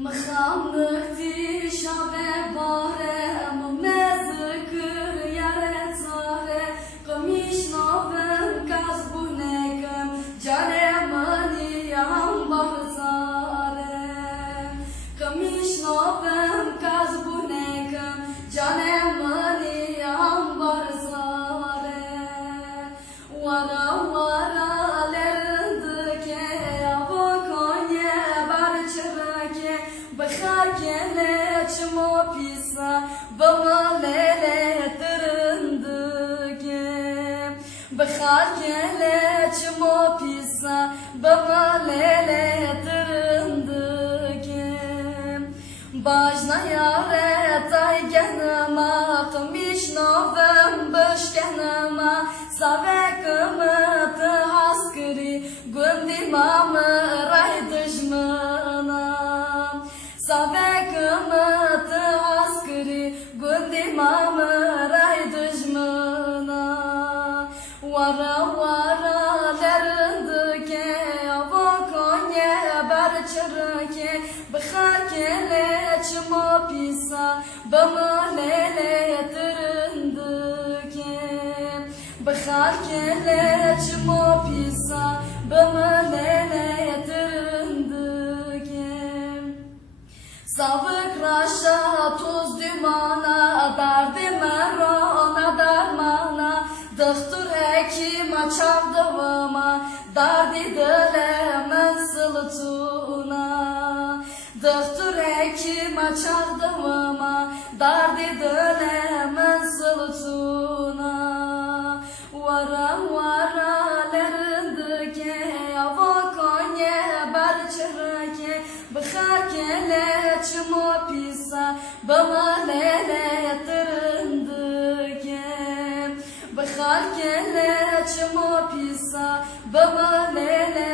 مخامنك في شعب باره ممزكر يارت زاره قميش نافم كازبونكم جاره مني هم بحزاره قميش نافم كازبونكم جاره مني هم بحزاره ورا ورا Bakharken çmo pisa bama lele tırındıge Bakharken çmo pisa bama lele tırındıge Bajna yare taygenama Kımış novem bışkenama Savekımı tı haskri Gündi mamı ray düşmana Savekımı tı haskri Gündi mamı ray düşmana Vara vara lerindike Avokonye barçırike Bakharken çmo pisa Bama lele tırındıke Bakharken çmo pisa Bama lele tırındıke Savık raşa toz dümana Derdime rana dermana Dıhtır hekim açar davama Derdi dilemen sıltuna Dıhtır hekim açar davama Derdi dilemen sıltuna Vara vara lerindike Avokonye barçırike Bakharken çmo pisa Bama lele tırındıke Bakharken çmo pisa Bama lele